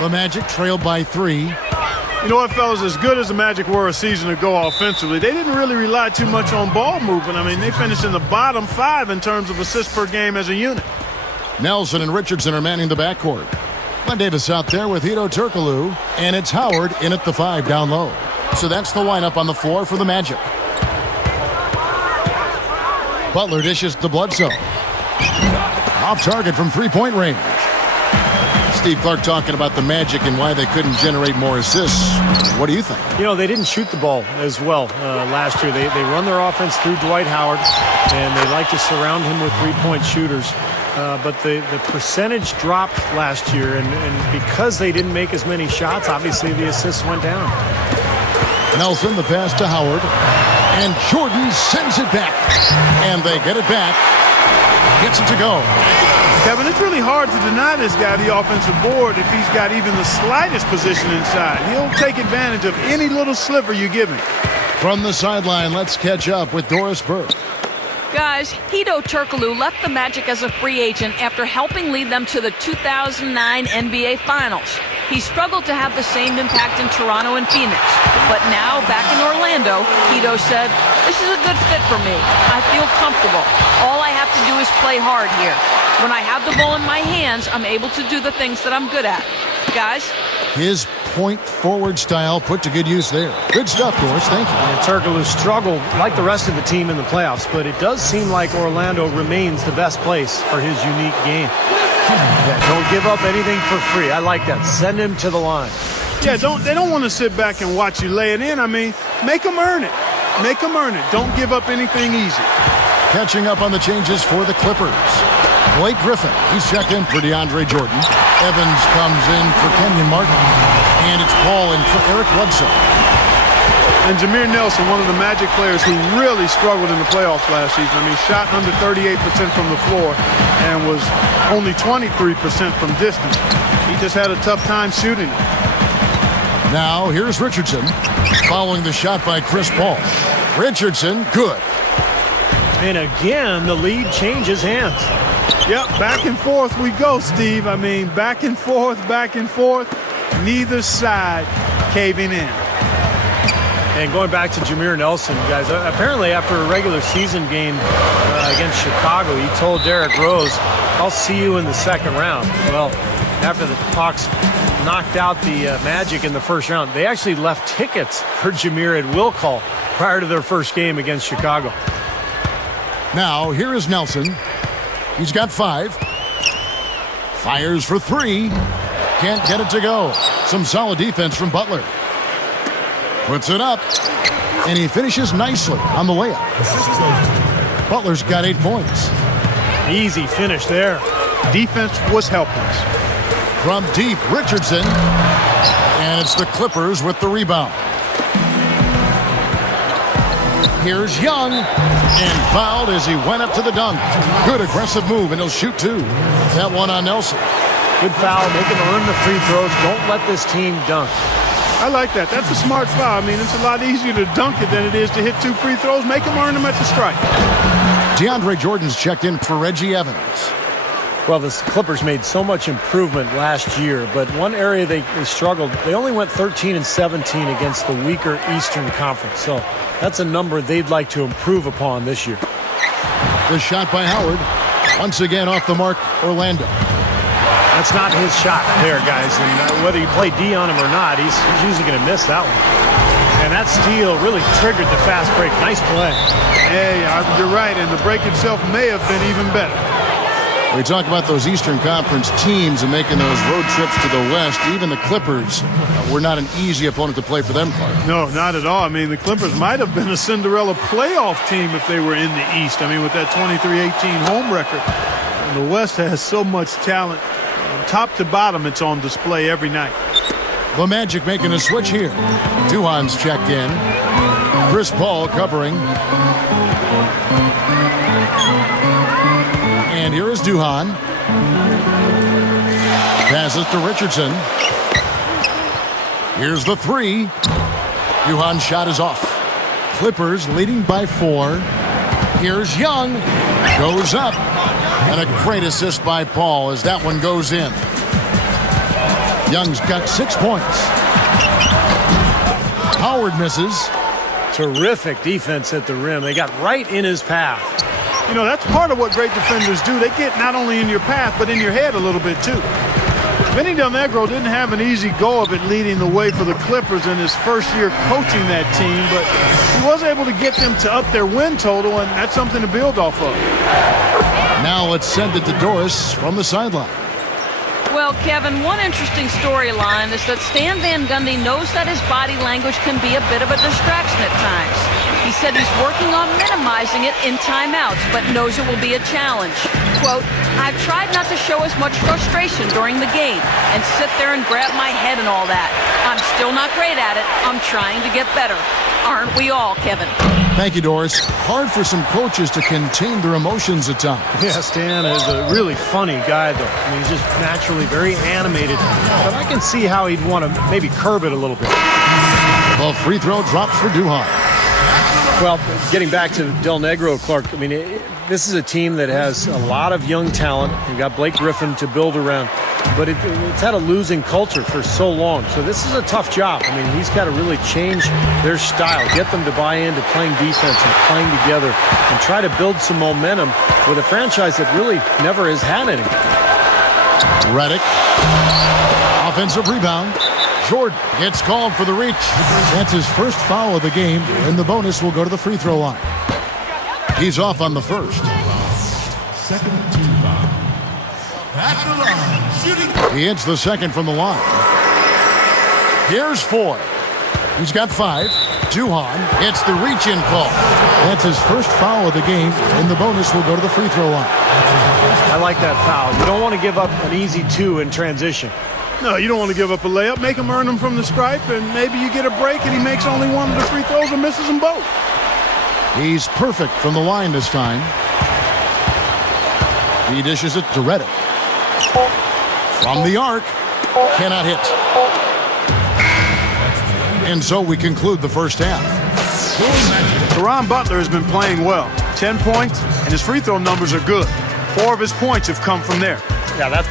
The Magic trailed by 3. You know what, fellas? As good as the Magic were a season ago offensively, they didn't really rely too much on ball movement. I mean, they finished in the bottom 5 in terms of assists per game as a unit. Nelson and Richardson are manning the backcourt. Glenn Davis out there with Hedo Turkoglu, and it's Howard in at the 5 down low. So that's the lineup on the floor for the Magic. Butler dishes to Bledsoe. Off target from three-point range. Steve Clark talking about the Magic and why they couldn't generate more assists. What do you think? You know, they didn't shoot the ball as well last year. They run their offense through Dwight Howard, and they like to surround him with three-point shooters. But the percentage dropped last year, and because they didn't make as many shots, obviously the assists went down. Nelson, the pass to Howard, and Jordan sends it back. And they get it back. Gets it to go. Kevin, it's really hard to deny this guy the offensive board if he's got even the slightest position inside. He'll take advantage of any little sliver you give him. From the sideline, let's catch up with Doris Burke. Guys, Hedo Turkoglu left the Magic as a free agent after helping lead them to the 2009 NBA Finals. He struggled to have the same impact in Toronto and Phoenix. But now, back in Orlando, Hedo said, "This is a good fit for me. I feel comfortable. All I have to do is play hard here. When I have the ball in my hands, I'm able to do the things that I'm good at." Guys? His point forward style put to good use there. Good stuff, Doris. Thank you. And Turkoglu struggled like the rest of the team in the playoffs, but it does seem like Orlando remains the best place for his unique game. Yeah, don't give up anything for free. I like that. Send him to the line. Yeah, they don't want to sit back and watch you lay it in. I mean, make them earn it. Make them earn it. Don't give up anything easy. Catching up on the changes for the Clippers. Blake Griffin, he's checked in for DeAndre Jordan. Evans comes in for Kenyon Martin. And it's Paul in for Eric Bledsoe. And Jameer Nelson, one of the Magic players who really struggled in the playoffs last season. I mean, shot under 38% from the floor and was only 23% from distance. He just had a tough time shooting it. Now, here's Richardson, following the shot by Chris Paul. Richardson, good. And again, the lead changes hands. Yep, back and forth we go, Steve. I mean, back and forth, neither side caving in. And going back to Jameer Nelson, guys, apparently after a regular season game against Chicago, he told Derrick Rose, "I'll see you in the second round." Well, after the Hawks knocked out the Magic in the first round, they actually left tickets for Jameer at will call prior to their first game against Chicago. Now, here is Nelson. He's got 5. Fires for 3. Can't get it to go. Some solid defense from Butler. Puts it up. And he finishes nicely on the layup. Butler's got 8 points. Easy finish there. Defense was helpless. From deep, Richardson. And it's the Clippers with the rebound. Here's Young. And fouled as he went up to the dunk. Good aggressive move, and he'll shoot 2. That one on Nelson. Good foul. Make him earn the free throws. Don't let this team dunk. I like that. That's a smart foul. I mean, it's a lot easier to dunk it than it is to hit 2 free throws. Make them earn them at the stripe. DeAndre Jordan's checked in for Reggie Evans. Well, the Clippers made so much improvement last year, but one area they struggled, they only went 13-17 against the weaker Eastern Conference. So that's a number they'd like to improve upon this year. The shot by Howard. Once again off the mark, Orlando. That's not his shot there, guys. And whether you play D on him or not, he's usually going to miss that one. And that steal really triggered the fast break. Nice play. Hey, you're right. And the break itself may have been even better. We talk about those Eastern Conference teams and making those road trips to the West. Even the Clippers were not an easy opponent to play for them, Clark. No, not at all. I mean, the Clippers might have been a Cinderella playoff team if they were in the East. I mean, with that 23-18 home record. The West has so much talent. Top to bottom, it's on display every night. The Magic making a switch here. Duhan's checked in. Chris Paul covering. And here is Duhan. Passes to Richardson. Here's the 3. Duhan's shot is off. Clippers leading by 4. Here's Young. Goes up. And a great assist by Paul as that one goes in. Young's got 6 points. Howard misses. Terrific defense at the rim. They got right in his path. You know, that's part of what great defenders do. They get not only in your path, but in your head a little bit, too. Vinny Del Negro didn't have an easy go of it leading the way for the Clippers in his first year coaching that team, but he was able to get them to up their win total, and that's something to build off of. Now let's send it to Doris from the sideline. Well, Kevin, one interesting storyline is that Stan Van Gundy knows that his body language can be a bit of a distraction at times. He said he's working on minimizing it in timeouts, but knows it will be a challenge. Quote, I've tried not to show as much frustration during the game and sit there and grab my head and all that. I'm still not great at it. I'm trying to get better. Aren't we all, Kevin? Thank you, Doris. Hard for some coaches to contain their emotions at times. Yeah, Stan is a really funny guy, though. I mean, he's just naturally very animated. But I can see how he'd want to maybe curb it a little bit. The free throw drops for Duhan. Well, getting back to Del Negro, Clark, I mean, this is a team that has a lot of young talent. You've got Blake Griffin to build around. But it's had a losing culture for so long. So this is a tough job. I mean, he's got to really change their style, get them to buy into playing defense and playing together, and try to build some momentum with a franchise that really never has had any. Redick. Offensive rebound. Jordan gets called for the reach. That's his first foul of the game, and the bonus will go to the free throw line. He's off on the first. Second team foul. At the line, shooting. He hits the second from the line. Here's 4. He's got 5. Duhan hits the reach-in call. That's his first foul of the game, and the bonus will go to the free throw line. I like that foul. You don't want to give up an easy 2 in transition. No, you don't want to give up a layup. Make him earn them from the stripe, and maybe you get a break and he makes only one of the free throws or misses them both. He's perfect from the line this time. He dishes it to Redick. From the arc. Cannot hit. And so we conclude the first half. Caron Butler has been playing well. 10 points, and his free throw numbers are good. 4 of his points have come from there. Yeah, that's